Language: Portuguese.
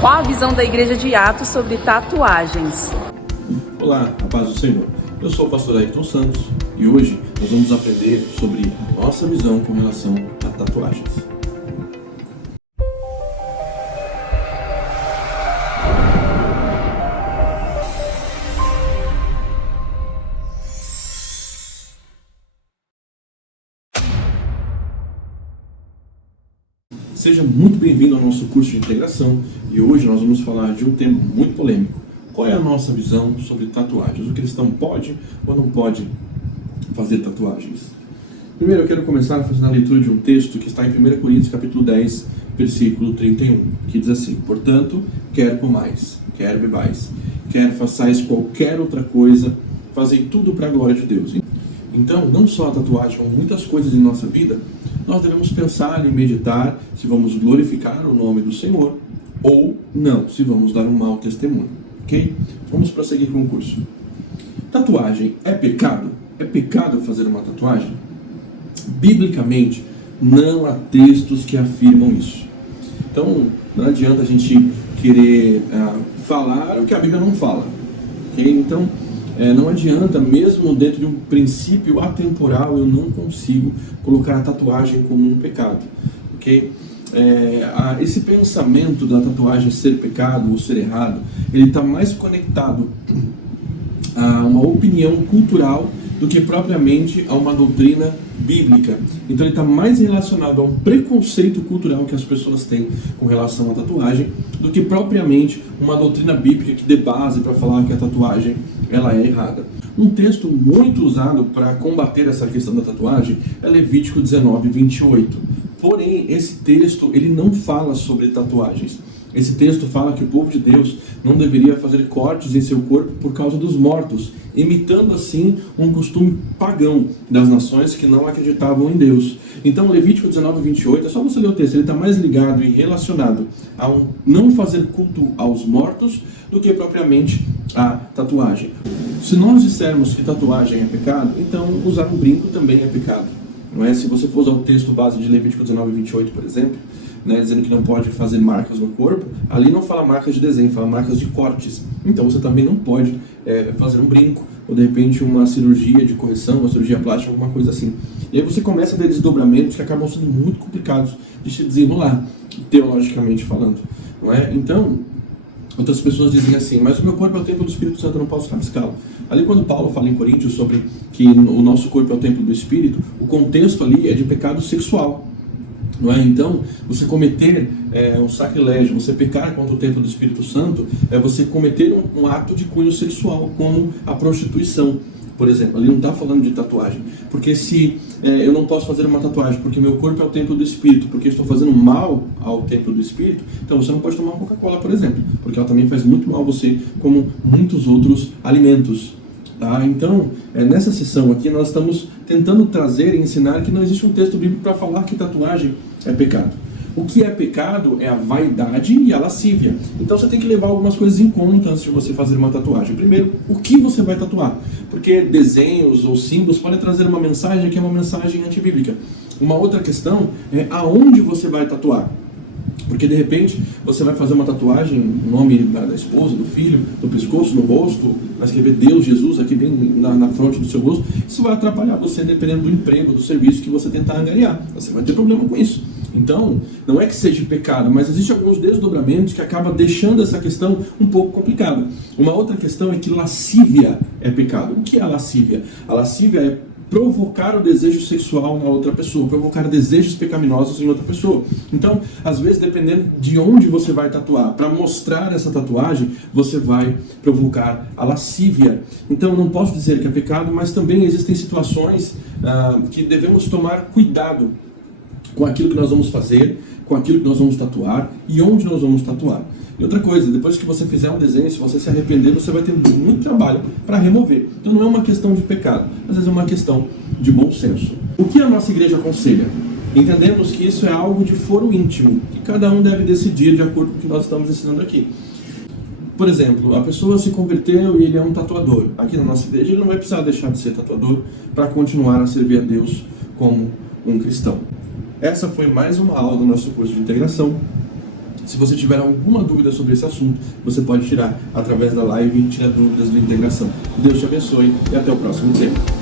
Qual a visão da Igreja de Atos sobre tatuagens? Olá, a paz do Senhor. Eu sou o pastor Ayrton Santos e hoje nós vamos aprender sobre a nossa visão com relação a tatuagens. Seja muito bem-vindo ao nosso curso de integração e hoje nós vamos falar de um tema muito polêmico. Qual é a nossa visão sobre tatuagens? O cristão pode ou não pode fazer tatuagens? Primeiro eu quero começar fazendo a leitura de um texto que está em 1 Coríntios capítulo 10, versículo 31, que diz assim: portanto, quer comais, quer bebais, quer façais qualquer outra coisa, fazei tudo para a glória de Deus. Então, não só a tatuagem, como muitas coisas em nossa vida, nós devemos pensar e meditar se vamos glorificar o nome do Senhor ou não, se vamos dar um mau testemunho, ok? Vamos prosseguir com o curso. Tatuagem é pecado? É pecado fazer uma tatuagem? Biblicamente, não há textos que afirmam isso. Então, não adianta a gente querer falar o que a Bíblia não fala, ok? Então, não adianta, mesmo dentro de um princípio atemporal, eu não consigo colocar a tatuagem como um pecado, ok? Esse pensamento da tatuagem ser pecado ou ser errado, ele está mais conectado a uma opinião cultural do que propriamente a uma doutrina bíblica. Então ele está mais relacionado a um preconceito cultural que as pessoas têm com relação à tatuagem do que propriamente uma doutrina bíblica que dê base para falar que a tatuagem ela é errada. Um texto muito usado para combater essa questão da tatuagem é Levítico 19, 28. Porém, esse texto ele não fala sobre tatuagens. Esse texto fala que o povo de Deus não deveria fazer cortes em seu corpo por causa dos mortos, imitando assim um costume pagão das nações que não acreditavam em Deus. Então, Levítico 19, 28, é só você ler o texto, ele está mais ligado e relacionado a não fazer culto aos mortos do que propriamente a tatuagem. Se nós dissermos que tatuagem é pecado, então usar um brinco também é pecado. Não é? Se você for usar o texto base de Levítico 19, 28, por exemplo, dizendo que não pode fazer marcas no corpo, ali não fala marcas de desenho, fala marcas de cortes. Então você também não pode fazer um brinco, ou de repente uma cirurgia de correção, uma cirurgia plástica, alguma coisa assim. E aí você começa a ter desdobramentos que acabam sendo muito complicados de se desenrolar, teologicamente falando. Não é? Então, outras pessoas dizem assim, mas o meu corpo é o templo do Espírito Santo, eu não posso rabiscá-lo. Ali quando Paulo fala em Coríntios sobre que o nosso corpo é o templo do Espírito, o contexto ali é de pecado sexual. Não é? Então, você cometer um sacrilégio, você pecar contra o templo do Espírito Santo, é você cometer um ato de cunho sexual, como a prostituição, por exemplo. Ali não está falando de tatuagem. Porque se eu não posso fazer uma tatuagem porque meu corpo é o templo do Espírito, porque eu estou fazendo mal ao templo do Espírito, então você não pode tomar uma Coca-Cola, por exemplo, porque ela também faz muito mal a você, como muitos outros alimentos. Tá? Então, nessa sessão aqui, nós estamos tentando trazer e ensinar que não existe um texto bíblico para falar que tatuagem é pecado. O que é pecado é a vaidade e a lascívia. Então você tem que levar algumas coisas em conta antes de você fazer uma tatuagem. Primeiro, o que você vai tatuar? Porque desenhos ou símbolos podem trazer uma mensagem que é uma mensagem antibíblica. Uma outra questão é aonde você vai tatuar. Porque de repente você vai fazer uma tatuagem, o nome da esposa, do filho, do pescoço, no rosto, vai escrever Deus, Jesus aqui bem na fronte do seu rosto. Isso vai atrapalhar você dependendo do emprego, do serviço que você tentar angariar. Você vai ter problema com isso. Então, não é que seja pecado, mas existem alguns desdobramentos que acabam deixando essa questão um pouco complicada. Uma outra questão é que lascívia é pecado. O que é a lascívia? A lascívia é provocar o desejo sexual na outra pessoa, provocar desejos pecaminosos em outra pessoa. Então, às vezes, dependendo de onde você vai tatuar, para mostrar essa tatuagem, você vai provocar a lascívia. Então, não posso dizer que é pecado, mas também existem situações que devemos tomar cuidado com aquilo que nós vamos fazer, com aquilo que nós vamos tatuar e onde nós vamos tatuar. E outra coisa, depois que você fizer um desenho, se você se arrepender, você vai ter muito trabalho para remover. Então não é uma questão de pecado, às vezes é uma questão de bom senso. O que a nossa igreja aconselha? Entendemos que isso é algo de foro íntimo, que cada um deve decidir de acordo com o que nós estamos ensinando aqui. Por exemplo, a pessoa se converteu e ele é um tatuador. Aqui na nossa igreja ele não vai precisar deixar de ser tatuador para continuar a servir a Deus como um cristão. Essa foi mais uma aula do nosso curso de integração. Se você tiver alguma dúvida sobre esse assunto, você pode tirar através da live e tirar dúvidas da integração. Deus te abençoe e até o próximo tema.